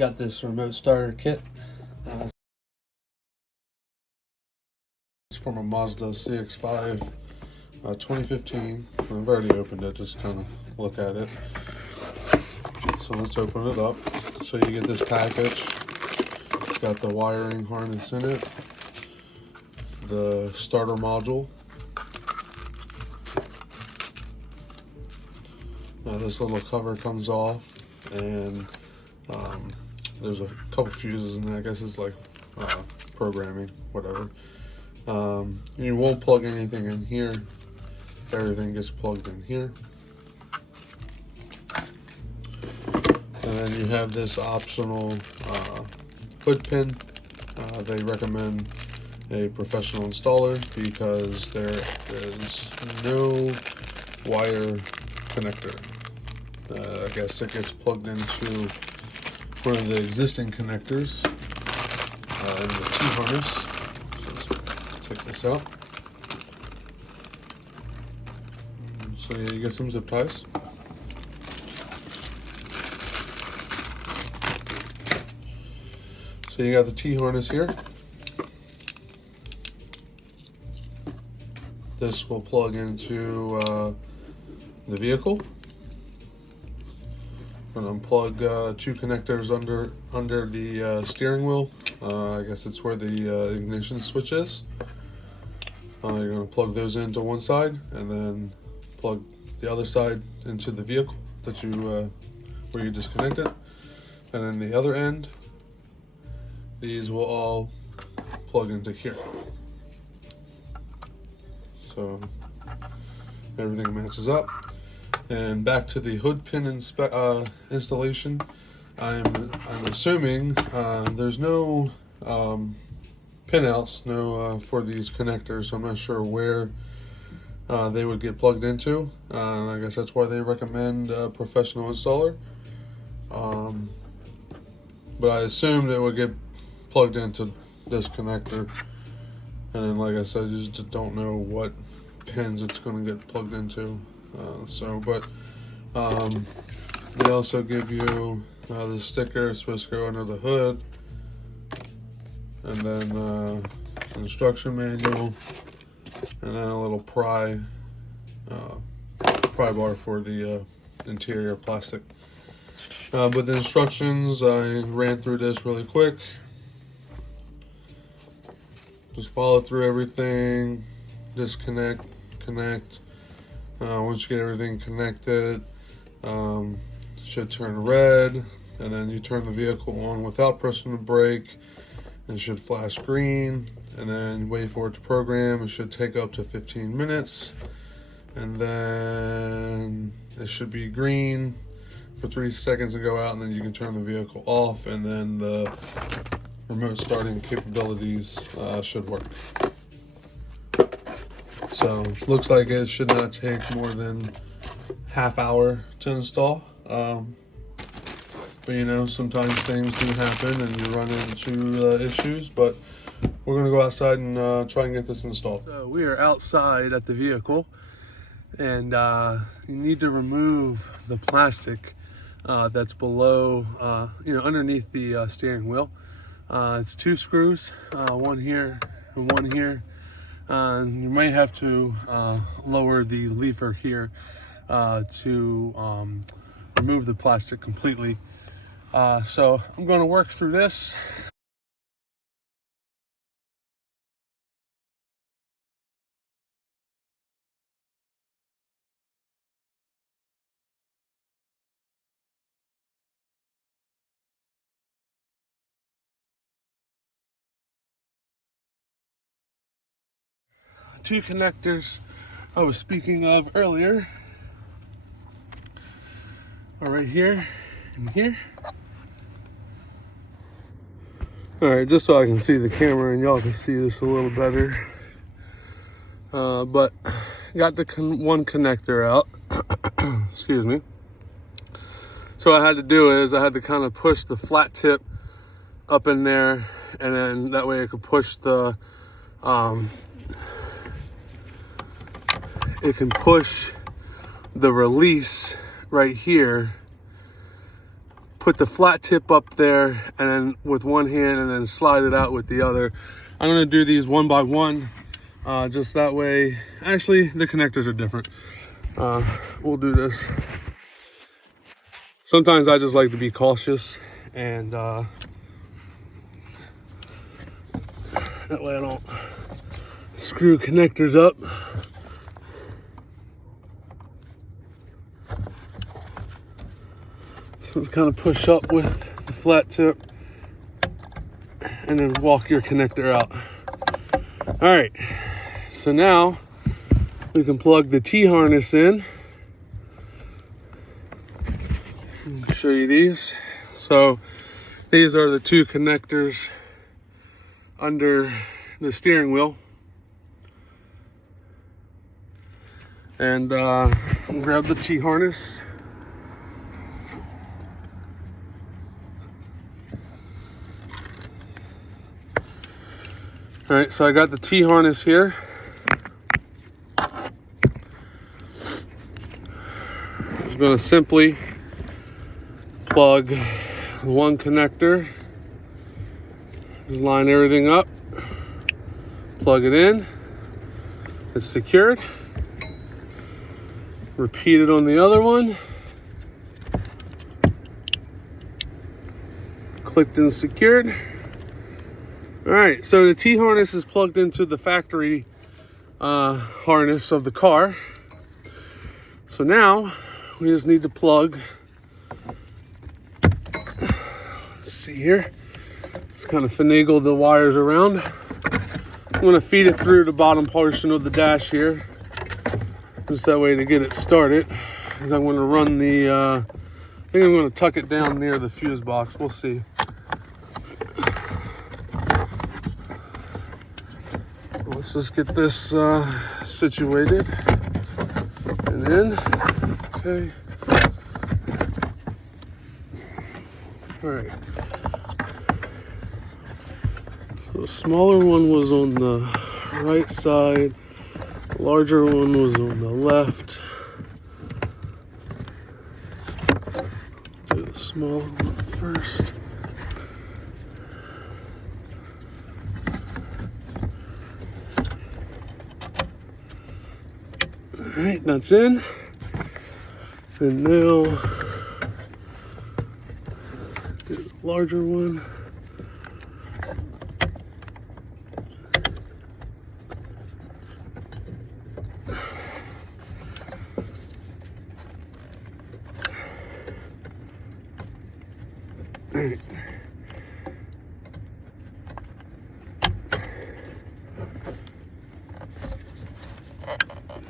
Got this remote starter kit. It's from a Mazda CX5 2015. I've already opened it, just kind of look at it. So let's open it up. So you get this package. It's got the wiring harness in it, the starter module. This little cover comes off, and there's a couple fuses in there. I guess it's like programming, whatever. You won't plug anything in here. Everything gets plugged in here. And then you have this optional hood pin. They recommend a professional installer because there is no wire connector. I guess it gets plugged into one of the existing connectors in the T-harness. So let's take this out. So yeah, you get some zip ties. So you got the T-harness here. This will plug into the vehicle. I'm going to unplug two connectors under the steering wheel. I guess it's where the ignition switch is. You're going to plug those into one side and then plug the other side into the vehicle that you where you disconnected. And then the other end, these will all plug into here. So everything matches up. And back to the hood pin installation. I'm assuming there's no pinouts, for these connectors. So I'm not sure where they would get plugged into. I guess that's why they recommend a professional installer. But I assumed it would get plugged into this connector. And then, like I said, I just don't know what pins it's going to get plugged into. They also give you the sticker. It's supposed to go under the hood, and then instruction manual, and then a little pry bar for the interior plastic. But the instructions, I ran through this really quick. Just follow through everything, disconnect, connect. Once you get everything connected, it should turn red, and then you turn the vehicle on without pressing the brake. It should flash green, and then wait for it to program. It should take up to 15 minutes, and then it should be green for 3 seconds and go out, and then you can turn the vehicle off, and then the remote starting capabilities should work. So looks like it should not take more than half hour to install. But you know, sometimes things do happen and you run into issues, but we're gonna go outside and try and get this installed. So we are outside at the vehicle, and you need to remove the plastic that's below, underneath the steering wheel. It's 2 screws, one here and one here. You may have to lower the lever here to remove the plastic completely. So I'm going to work through this. Two connectors I was speaking of earlier are right here and here. All right, just so I can see the camera and y'all can see this a little better. But got the one connector out. Excuse me. So what I had to do is I had to kind of push the flat tip up in there, and then that way I could push the it can push the release right here put the flat tip up there and then with one hand and then slide it out with the other. I'm gonna do these one by one, just that way. Actually, the connectors are different. We'll do this. Sometimes I just like to be cautious, and that way I don't screw connectors up. So just kind of push up with the flat tip and then walk your connector out. All right, so now we can plug the T-harness in. Show you these. So these are the two connectors under the steering wheel, and I'll grab the T-harness. All right, so I got the T-harness here. I'm going to simply plug one connector, just line everything up, plug it in, it's secured. Repeat it on the other one, clicked and secured. All right, so the T-harness is plugged into the factory harness of the car. So now we just need to plug, let's see here, just kind of finagle the wires around. I'm gonna feed it through the bottom portion of the dash here, just that way to get it started. Because I'm gonna run the, I think I'm gonna tuck it down near the fuse box, we'll see. Let's just get this situated and in. Okay. All right. So the smaller one was on the right side, the larger one was on the left. Do the small one first. All right, that's in. And now, do the larger one. All right.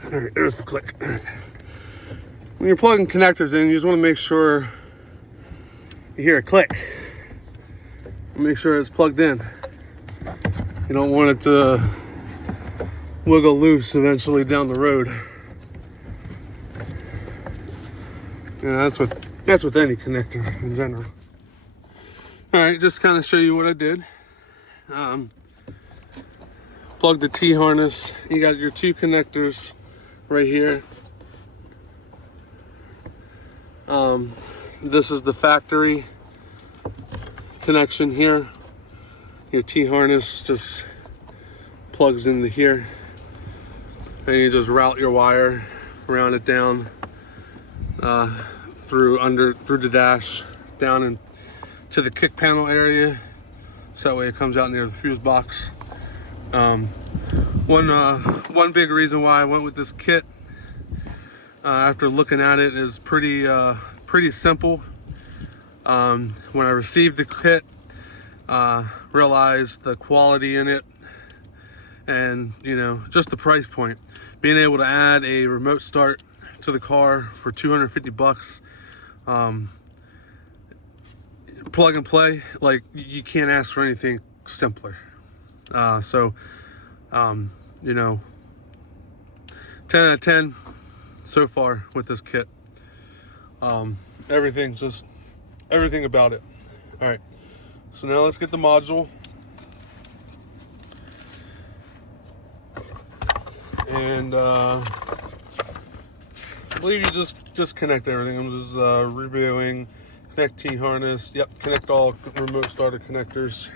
All right, there's the click. When you're plugging connectors in, you just want to make sure you hear a click. Make sure it's plugged in. You don't want it to wiggle loose eventually down the road. Yeah, that's with any connector in general. All right, just kind of show you what I did. Plug the T-harness. You got your two connectors right here. This is the factory connection here. Your T-harness just plugs into here, and you just route your wire, round it down through the dash down into the kick panel area, so that way it comes out near the fuse box. One big reason why I went with this kit, after looking at it, is pretty simple. When I received the kit, realized the quality in it, and just the price point. Being able to add a remote start to the car for $250, plug and play, like, you can't ask for anything simpler. 10 out of 10 so far with this kit. Everything about it. All right, so now let's get the module. And I believe you just connect everything. I'm just reviewing Connect T-harness. Yep, connect all remote starter connectors.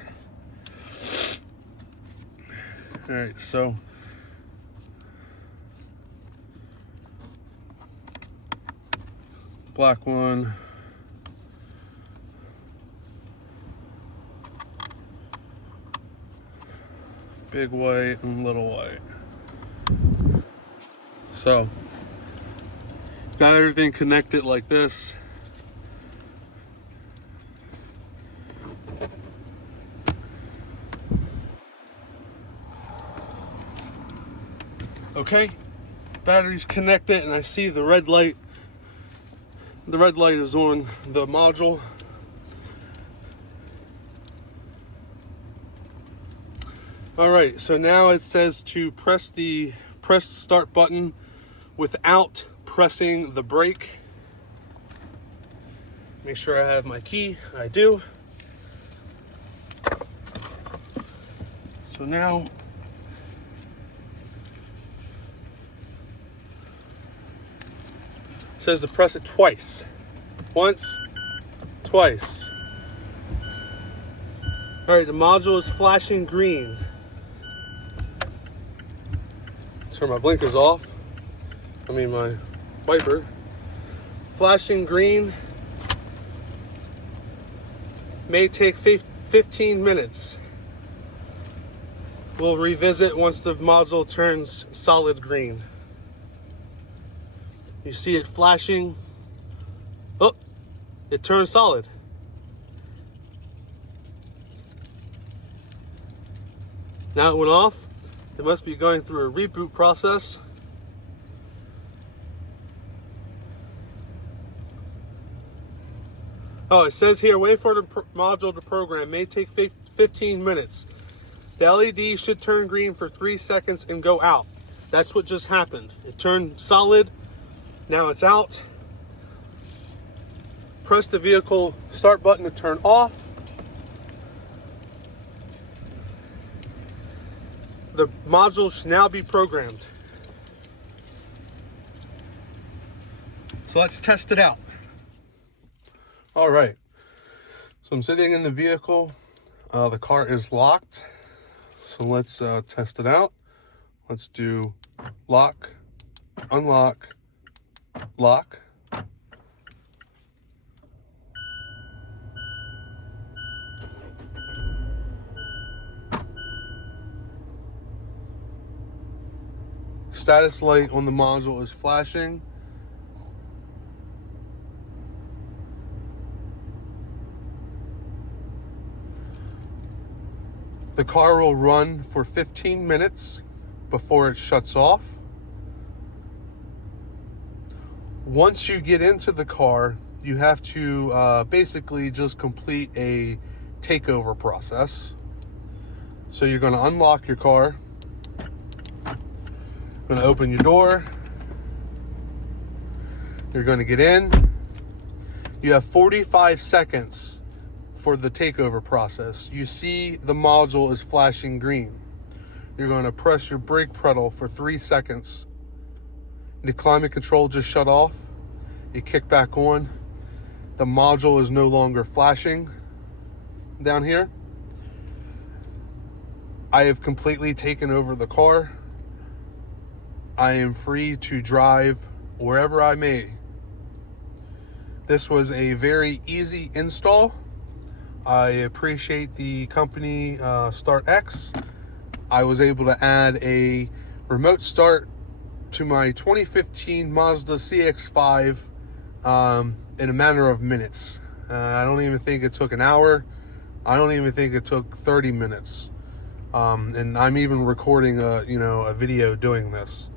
All right, so black one. Big white and little white. So, got everything connected like this. Okay, battery's connected and I see the red light. The red light is on the module. All right, so now it says to press the start button without pressing the brake. Make sure I have my key. I do. So now it says to press it twice. Once, twice. All right, the module is flashing green. Turn my blinkers off. I mean my wiper. Flashing green. May take 15 minutes. We'll revisit once the module turns solid green. You see it flashing. Oh, it turned solid. Now it went off. It must be going through a reboot process. Oh, it says here, wait for the module to program. May take 15 minutes. The LED should turn green for 3 seconds and go out. That's what just happened. It turned solid. Now it's out. Press the vehicle start button to turn off. The module should now be programmed. So let's test it out. All right. So I'm sitting in the vehicle. The car is locked. So let's test it out. Let's do lock, unlock, lock. Status light on the module is flashing. The car will run for 15 minutes before it shuts off. Once you get into the car, you have to basically just complete a takeover process. So you're going to unlock your car. Going to open your door. You're going to get in. You have 45 seconds for the takeover process. You see the module is flashing green. You're going to press your brake pedal for 3 seconds. The climate control just shut off. It kicked back on. The module is no longer flashing down here. I have completely taken over the car. I am free to drive wherever I may. This was a very easy install. I appreciate the company StartX. I was able to add a remote start to my 2015 Mazda CX5 in a matter of minutes. I don't even think it took an hour. I don't even think it took 30 minutes. And I'm even recording a video doing this.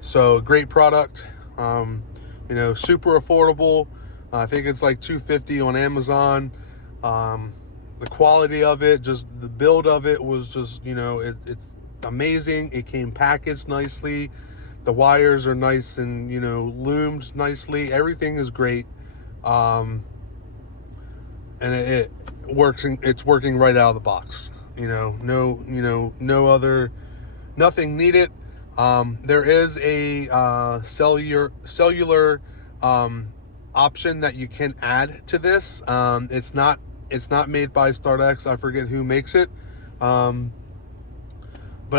So great product, super affordable. I think it's like $250 on Amazon. The quality of it, just the build of it was just, it's amazing. It came packaged nicely. The wires are nice and, loomed nicely. Everything is great. And it works. It's working right out of the box. Nothing needed. There is a cellular option that you can add to this. It's not made by StartX. I forget who makes it. But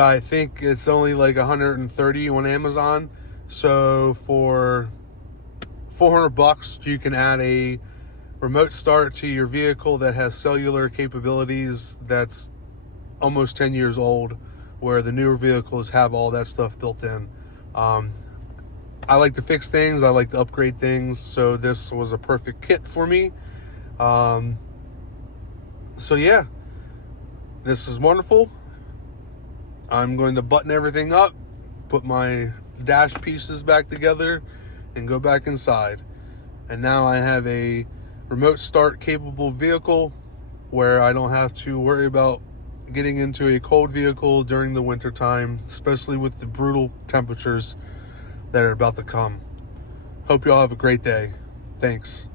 I think it's only like $130 on Amazon. So for $400, you can add a remote start to your vehicle that has cellular capabilities that's almost 10 years old, where the newer vehicles have all that stuff built in. I like to fix things. I like to upgrade things. So this was a perfect kit for me. So yeah, this is wonderful. I'm going to button everything up, put my dash pieces back together, and go back inside. And now I have a remote start capable vehicle where I don't have to worry about getting into a cold vehicle during the winter time, especially with the brutal temperatures that are about to come. Hope you all have a great day. Thanks.